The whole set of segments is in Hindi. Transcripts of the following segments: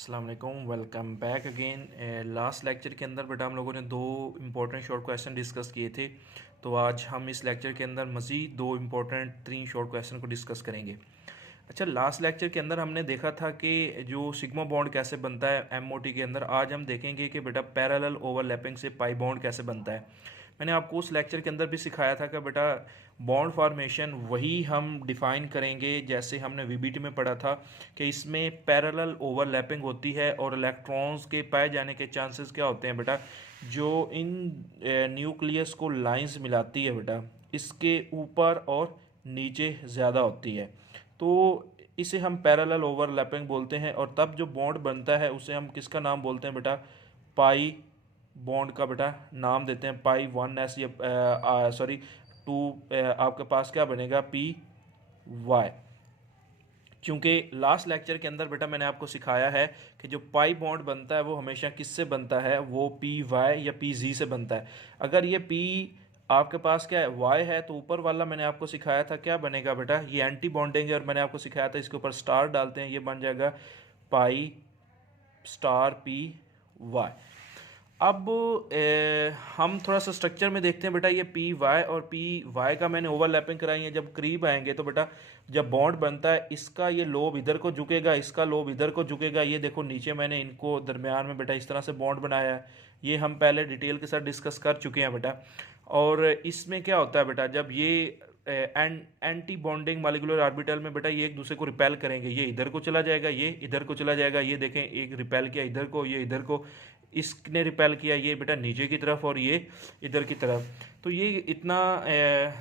अस्सलाम वालेकुम, welcome back again. Last lecture के अंदर बेटा हम लोगों ने दो इंपॉर्टेंट शॉर्ट क्वेश्चन डिस्कस किए थे। तो आज हम इस लेक्चर के अंदर मज़ीद दो इंपॉर्टेंट तीन शॉर्ट क्वेश्चन को डिस्कस करेंगे। अच्छा, लास्ट लेक्चर के अंदर हमने देखा था कि जो सिग्मा बॉन्ड कैसे बनता है एमओटी के अंदर। आज हम देखेंगे कि बेटा पैरेलल ओवरलैपिंग से पाई बॉन्ड कैसे बनता है। मैंने आपको उस लेक्चर के अंदर भी सिखाया था कि बेटा बॉन्ड फॉर्मेशन वही हम डिफ़ाइन करेंगे जैसे हमने वीबीटी में पढ़ा था कि इसमें पैरेलल ओवरलैपिंग होती है और इलेक्ट्रॉन्स के पाए जाने के चांसेस क्या होते हैं बेटा। जो इन न्यूक्लियस को लाइंस मिलाती है बेटा, इसके ऊपर और नीचे ज़्यादा होती है, तो इसे हम पैरेलल ओवरलैपिंग बोलते हैं। और तब जो बॉन्ड बनता है उसे हम किसका नाम बोलते हैं बेटा, पाई बॉन्ड का बेटा नाम देते हैं पाई 1s या सॉरी 2। आपके पास क्या बनेगा, पी वाई। क्योंकि लास्ट लेक्चर के अंदर बेटा मैंने आपको सिखाया है कि जो पाई बॉन्ड बनता है वो हमेशा किससे बनता है, वो पी वाई या पी जी से बनता है। अगर ये पी आपके पास क्या है, वाई है, तो ऊपर वाला मैंने आपको सिखाया था क्या बनेगा बेटा, ये एंटी बॉन्डिंग है। और मैंने आपको सिखाया था इसके ऊपर स्टार डालते हैं, ये बन जाएगा पाई स्टार पी वाई। अब हम थोड़ा सा स्ट्रक्चर में देखते हैं बेटा। ये पी वाई और पी वाई का मैंने ओवरलैपिंग कराई है। जब करीब आएंगे तो बेटा जब बॉन्ड बनता है इसका ये लोब इधर को झुकेगा, इसका लोब इधर को झुकेगा। ये देखो नीचे मैंने इनको दरमियान में बेटा इस तरह से बॉन्ड बनाया है। ये हम पहले डिटेल के साथ डिस्कस कर चुके हैं बेटा। और इसमें क्या होता है बेटा, जब ये एंटी बॉन्डिंग मॉलिक्यूलर ऑर्बिटल में बेटा ये एक दूसरे को रिपेल करेंगे, ये इधर को चला जाएगा, ये इधर को चला जाएगा। ये देखें, एक रिपेल किया इधर को, ये इधर को, इसने रिपेल किया ये बेटा नीचे की तरफ और ये इधर की तरफ। तो ये इतना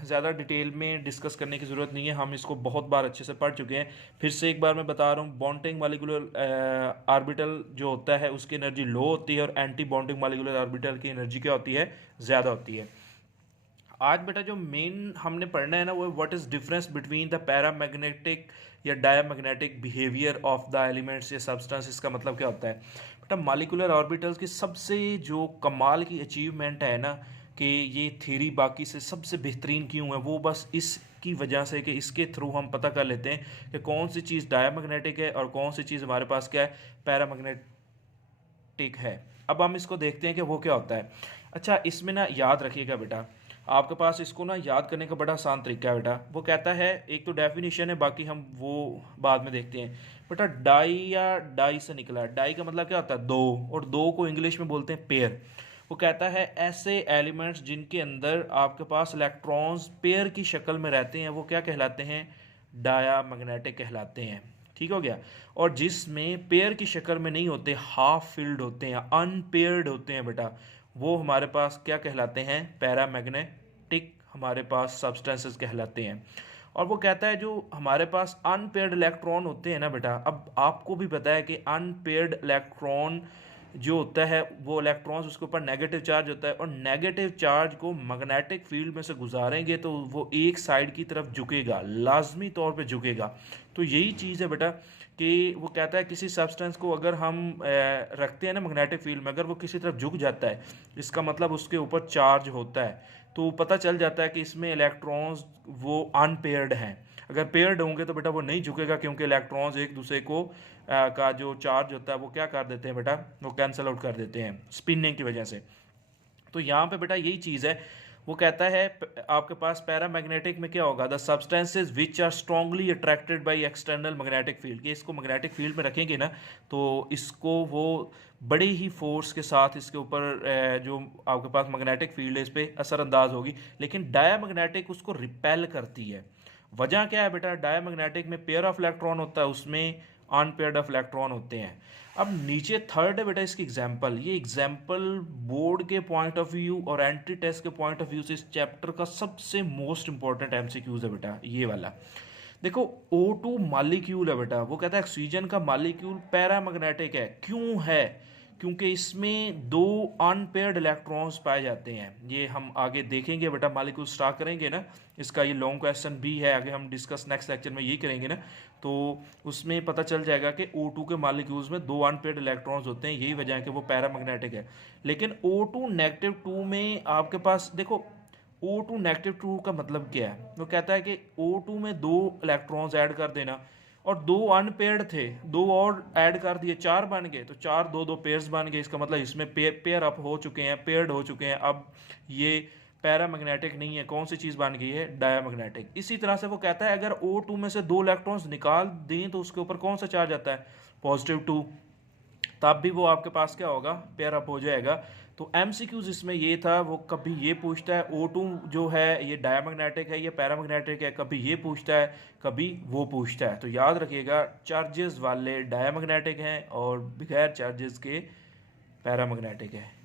ज़्यादा डिटेल में डिस्कस करने की ज़रूरत नहीं है, हम इसको बहुत बार अच्छे से पढ़ चुके हैं। फिर से एक बार मैं बता रहा हूँ, बॉन्डिंग मॉलिक्यूलर ऑर्बिटल जो होता है उसकी एनर्जी लो होती है और एंटी बॉन्डिंग मॉलिक्यूलर ऑर्बिटल की एनर्जी क्या होती है, ज़्यादा होती है। आज बेटा जो मेन हमने पढ़ना है ना वो what is difference between the paramagnetic या diamagnetic behaviour of the elements या सब्सटेंस। इसका मतलब क्या होता है बेटा, मॉलिक्यूलर ऑर्बिटल्स की सबसे जो कमाल की अचीवमेंट है ना, कि ये थ्योरी बाकी से सबसे बेहतरीन क्यों है, वो बस इसकी वजह से कि इसके थ्रू हम पता कर लेते हैं कि कौन सी चीज़ डायमैग्नेटिक है और कौन सी चीज़ हमारे पास क्या है, पैरामैग्नेटिक है। अब हम इसको देखते हैं कि वो क्या होता है। अच्छा, इसमें ना याद रखिएगा बेटा, आपके पास इसको ना याद करने का बड़ा आसान तरीका है बेटा। वो कहता है, एक तो डेफिनेशन है, बाकी हम वो बाद में देखते हैं बेटा। डाई या डाई से निकला है, डाई का मतलब क्या होता है, दो, और दो को इंग्लिश में बोलते हैं पेयर। वो कहता है ऐसे एलिमेंट्स जिनके अंदर आपके पास इलेक्ट्रॉन्स पेयर की शक्ल में रहते हैं वो क्या कहलाते हैं, डाया मैग्नेटिक कहलाते हैं। ठीक हो गया। और जिसमें पेयर की शक्ल में नहीं होते, हाफ फिल्ड होते हैं, अनपेयर्ड होते हैं बेटा, वो हमारे पास क्या कहलाते हैं, पैरामैग्नेटिक हमारे पास सब्सटेंसेस कहलाते हैं। और वो कहता है जो हमारे पास अनपेयर्ड इलेक्ट्रॉन होते हैं ना बेटा, अब आपको भी पता है कि अनपेयर्ड इलेक्ट्रॉन जो होता है वो इलेक्ट्रॉन्स उसके ऊपर नेगेटिव चार्ज होता है, और नेगेटिव चार्ज को मैग्नेटिक फील्ड में से गुजारेंगे तो वो एक साइड की तरफ झुकेगा, लाजमी तौर पे झुकेगा। तो यही चीज़ है बेटा कि वो कहता है किसी सब्सटेंस को अगर हम रखते हैं ना मैग्नेटिक फील्ड में, अगर वो किसी तरफ झुक जाता है इसका मतलब उसके ऊपर चार्ज होता है। तो पता चल जाता है कि इसमें इलेक्ट्रॉन्स वो अनपेयर्ड हैं। अगर पेयर्ड होंगे तो बेटा वो नहीं झुकेगा, क्योंकि इलेक्ट्रॉन्स एक दूसरे को का जो चार्ज होता है वो क्या कर देते हैं बेटा, वो कैंसल आउट कर देते हैं स्पिनिंग की वजह से। तो यहाँ पे बेटा यही चीज़ है। वो कहता है आपके पास पैरामैग्नेटिक में क्या होगा, the substances which are strongly attracted by external magnetic field, कि इसको मैग्नेटिक फील्ड में रखेंगे ना तो इसको वो बड़े ही फोर्स के साथ इसके ऊपर जो आपके पास मैग्नेटिक फील्ड है इस पर असरअंदाज होगी। लेकिन डायामैग्नेटिक उसको रिपेल करती है। वजह क्या है बेटा, डायमैग्नेटिक में पेयर ऑफ इलेक्ट्रॉन होता है, उसमें अनपेयर्ड ऑफ इलेक्ट्रॉन होते हैं। अब नीचे थर्ड है बेटा इसकी एग्जाम्पल। ये एग्जाम्पल बोर्ड के पॉइंट ऑफ व्यू और एंट्री टेस्ट के पॉइंट ऑफ व्यू से इस चैप्टर का सबसे मोस्ट इंपॉर्टेंट एमसीक्यूज है बेटा ये वाला। देखो O2 मॉलिक्यूल है बेटा, वो कहता है ऑक्सीजन का मॉलिक्यूल पैरामैग्नेटिक है। क्यों है, क्योंकि इसमें दो अनपेयर्ड इलेक्ट्रॉन्स पाए जाते हैं। ये हम आगे देखेंगे बेटा, मॉलिक्यूल स्टार्ट करेंगे ना, इसका ये लॉन्ग क्वेश्चन भी है, आगे हम डिस्कस नेक्स्ट लेक्चर में यही करेंगे ना, तो उसमें पता चल जाएगा कि O2 के मॉलिक्यूल्स में दो अनपेयर्ड इलेक्ट्रॉन्स होते हैं, यही वजह है कि वो पैरामैग्नेटिक है। लेकिन O2 नेगेटिव 2 में आपके पास देखो, O2 नेगेटिव 2 का मतलब क्या है, वो कहता है कि O2 में दो इलेक्ट्रॉन्स ऐड कर देना, और दो अनपेयर्ड थे, दो और ऐड कर दिए, चार बन गए, तो चार दो दो पेयर्स बन गए। इसका मतलब इसमें पेयर अप हो चुके हैं, पेयर्ड हो चुके हैं। अब ये पैरामैग्नेटिक नहीं है, कौन सी चीज़ बन गई है, डायामैग्नेटिक। इसी तरह से वो कहता है अगर O2 में से दो इलेक्ट्रॉन्स निकाल दें तो उसके ऊपर कौन सा चार्ज आता है, +2, तब भी वो आपके पास क्या होगा, पेयर अप हो जाएगा। तो एमसीक्यूज इसमें ये था, वो कभी ये पूछता है O2 जो है ये डायमैग्नेटिक है, ये पैरामैग्नेटिक है, कभी ये पूछता है, कभी वो पूछता है। तो याद रखिएगा चार्जेस वाले डायमैग्नेटिक हैं और बगैर चार्जेस के पैरामैग्नेटिक है।